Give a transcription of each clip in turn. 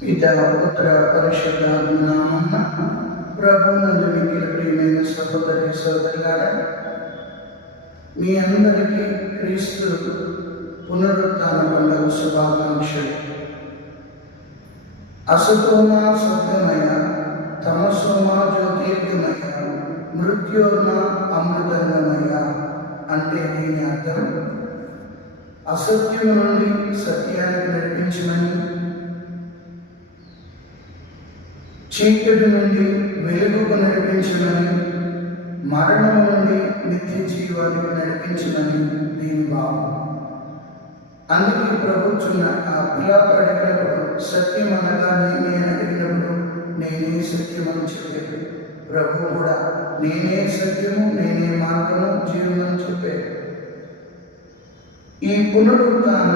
పితా పుత్ర పరిశుద్ధాత్మ నామమున ప్రభువునందు మిక్కిలి ప్రియమైన సహోదరి సోదరులారా, మీ అందరికీ క్రీస్తు పునరుత్థాన పండుగ శుభాకాంక్షలు. అసతోమా సత్యమయ, తమసోమా జ్యోతిర్గమయ, మృత్యోర్మ అమృతంగమయ అంటే దీని అర్థం అసత్యము నుండి సత్యానికి నడిపించమని, చీకటి నుండి వెలుగుకు నడిపించమని, మరణం నుండి నిత్య జీవానికి నడిపించమని దీని భావం. అందుకే ప్రభుత్వ ఆ పిల్లలు అడిగినప్పుడు సత్యం అనగా నేనే అడిగినప్పుడు నేనే సత్యం అని చెప్పాడు. ప్రభు కూడా నేనే సత్యము, నేనే మార్గము, జీవనం చెప్పాడు. ఈ పునరుత్థాన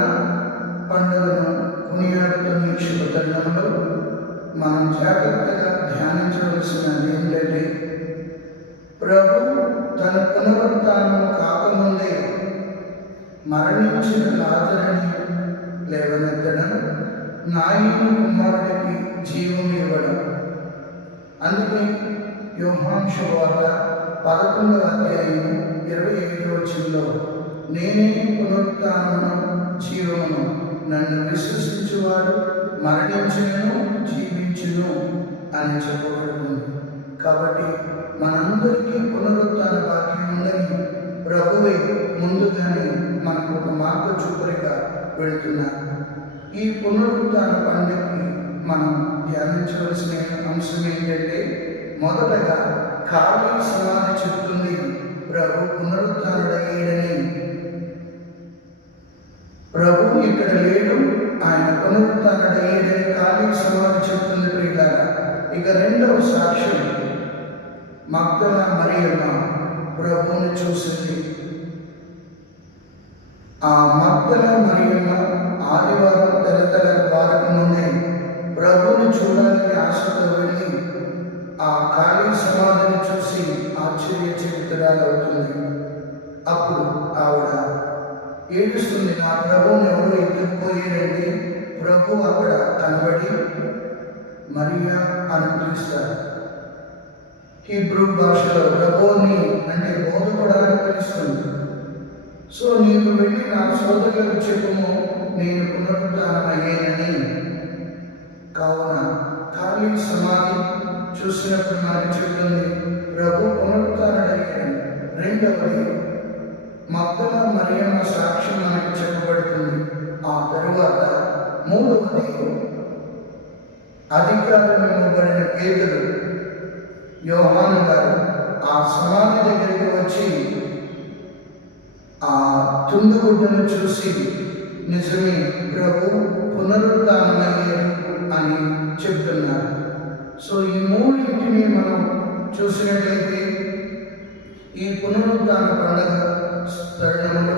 పండుగను కొనియాడుతున్న శుభతరుణంలో మనం జాగ్రత్తగా ధ్యానించవలసినది ఏంటంటే, ప్రభు తన పునరుత్థానం కాకముందే మరణించిన లాజరుని లేవనెత్తడం, నాయను కుమారుడికి జీవం ఇవ్వడం. అందుకే యోహాను శుభవార్త 11వ అధ్యాయం 25వ వచనంలో నేనే పునరుత్థానమును జీవమును, నన్ను విశ్వసించువాడు మరణించును జీవించును అని చెప్పబడుతుంది. కాబట్టి మనందరికీ పునరుత్థాన భాగ్యం ఉందని ప్రభువే ముందుగానే మనకు ఒక మార్గ చూపరిగా వెళుతున్నారు. ఈ పునరుత్థాన పండుగకి మనం ధ్యానించవలసిన అంశం ఏంటంటే, మొదటగా ఖాళీ సమాధి చెప్తుంది ప్రభు పునరుత్థానుడయ్యాడని. ప్రభు ఇక్కడ లేడు, ఆయన పునరుత్థానుడయ్యాడని ఖాళీ సమాధి చెప్తుంది ప్రియులారా. ఇక రెండవ సాక్ష్యం, మగ్దల మరియమ్మ ప్రభువుని చూసింది. ఆ మగ్దల మరియమ్మ ఆదివారం తెరతల వారం నుండి ప్రభువుని చూడాలని ఆశతో వెళ్ళి ఆ ఖాళీ సమాధిని చూసి ఆశ్చర్యచకితురాలవుతుంది. అప్పుడు ఆవిడ ఏడుస్తుంది, నా ప్రభువుని ఎవరు ఎత్తుకుపోయారండి. ప్రభు అక్కడ కనబడి మరియా అని పిలుస్తారు. హీబ్రూ భాషలో రబ్బోని అంటే బోధకుడాన్ని పిలుస్తుంది. సో నీకు వెళ్ళి నా సోదరులకు చెప్పుము, నేను పునరుత్థానమయ్యానని. కావున ఖాళీ సమాధి చూసినప్పుడు నాకు చెప్తుంది ప్రభు పునరుత్థానుడయ్యాడని. రెండవది మగ్దల మరియమ్మ సాక్ష్యం మనకు చెప్పబడుతుంది. ఆ తరువాత మూడవది అధికారం ఇవ్వబడిన పేదలు యోహాను గారు ఆ సమాధి దగ్గరికి వచ్చి ఆ తుండుగుడ్డను చూసి నిజమే ప్రభు పునరుత్థానమయ్యాడు అని చెప్తున్నారు. సో ఈ మూడింటిని మనం చూసినట్లయితే ఈ పునరుత్థాన పండుగ తరుణంలో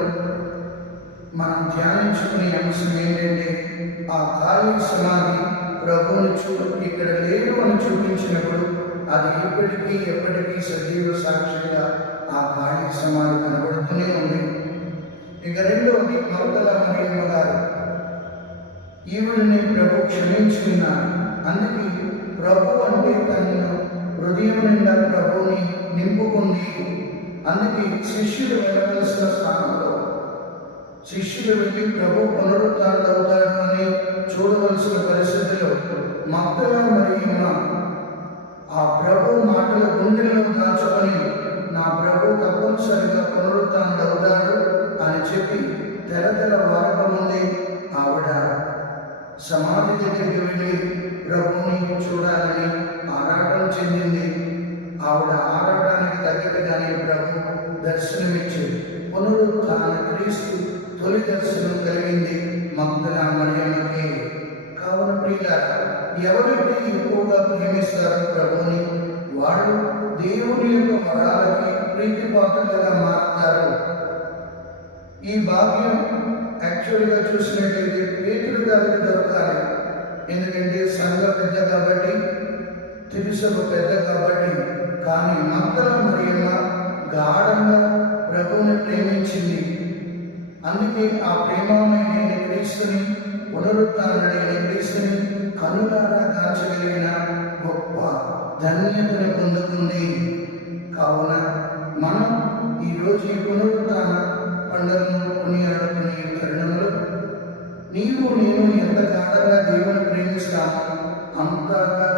మనం ధ్యానించుకునే అంశం ఏంటంటే, ఆ ఖాళీ సమాధి ప్రభువుని ఇక్కడ లేడు అని చూపించినప్పుడు అది ఎప్పటికీ సజీవ సాక్షిగా ఆ ఖాళీ సమాధి కనబడుతూనే ఉంది. ఇక రెండవది మగ్దల మరియమ్మ గారు, ఈవిడని ప్రభు క్షమించుకున్నారు. అందుకే ప్రభు అంటే తనను హృదయం నిండా ప్రభుని నింపుకుంది. అందుకే శిష్యులు వెళ్ళవలసిన స్థానంలో శిష్యులు వెళ్ళి ప్రభు పునరుత్థానుడవుతాడు అని చూడవలసిన పరిస్థితిలో మగ్దల మరియమ్మ ఆ ప్రభు మాటల గుండెల్లో దాచుకొని నా ప్రభు తప్పనిసరిగా పునరుత్థానుడవుతాడు అని చెప్పి తెర వారకముందే ఆవిడ సమాధి దగ్గరికి వెళ్ళి ప్రభుని చూడాలని ఆరాటం చెందింది. ఆవిడ ఆరాటానికి తగ్గట్టుగానే ప్రభు దర్శనమిచ్చి పునరుత్థాన క్రీస్తు తొలి దర్శనం కలిగింది మగ్దల మరియమ్మకి. కావున ప్రియులారా, ఎవరైతే ఎక్కువగా ప్రేమిస్తారో ప్రభుని, వాళ్ళు దేవుని యొక్క వరాలకి ప్రీతిపాత్రులుగా మారుతారు. ఈ భాగ్యం యాక్చువల్గా చూసినట్లయితే పేతురు గారికి దొరకాలి. ఎందుకంటే సంఘ పెద్ద కాబట్టి, తిరుసభ పెద్ద కాబట్టి. కానీ మగ్దల మరియమ్మ గాఢంగా ప్రభువుని ప్రేమించింది. అందుకే ఆ ప్రేమమైన క్రీస్తుని పునరుత్థానుడైన క్రీస్తుని కనులారా కాల్చగలిగిన గొప్ప ధన్యతను పొందుకుంది. కావున మనం ఈరోజు ఈ పునరుత్థాన పండుగను కొనియాడుకునే తరుణంలో నీవు నేను ఎంత కాలంగా దేవుని ప్రేమిస్తామో అంతగా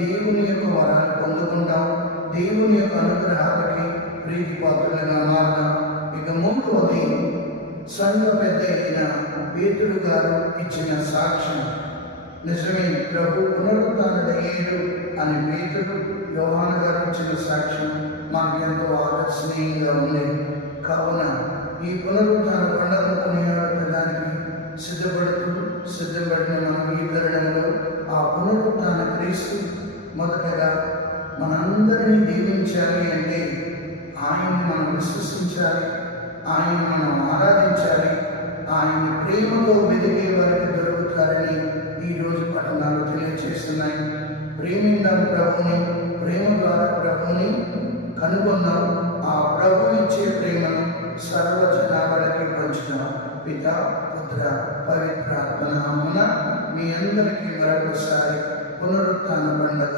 దేవుని యొక్క వరాలు పొందుకుంటాం, దేవుని యొక్క అనుగ్రహాలకి ప్రీతిపాత్రులుగా మారుతాం. ఇక మూడవది సంఘ పెద్ద అయిన పేతురు గారు ఇచ్చిన సాక్ష్యం. నిజమే, ప్రభు పునరుత్థానుడయ్యాడు అని పేతురు యోహాను గారు ఇచ్చిన సాక్ష్యం మనకెంతో ఆదర్శనీయంగా ఉంది. కావున ఈ పునరుత్థాన పండుగను కొనియాడటానికి సిద్ధపడిన మనం ఈ తరుణంలో ఆ పునరుత్థాన క్రీస్తు మొదటగా మనందరినీ దీవించాలి అంటే ఆయన్ని మనం విశ్వసించాలి, ఆయన మనం ఆరాధించాలి, ఆయన ప్రేమతో వెతికే వారికి దొరుకుతారని ఈరోజు పట్టణాలు తెలియజేస్తున్నాయి. ప్రేమిందాం ప్రభుని, ప్రేమ ద్వారా ప్రభుని కనుగొన్నాం. ఆ ప్రభు ఇచ్చే ప్రేమను సర్వజనాలకి పంచుతాం. పితా, పుత్ర, పవిత్రాత్మ నామమున మీ అందరికీ మరొకసారి పునరుత్థాన పండుగ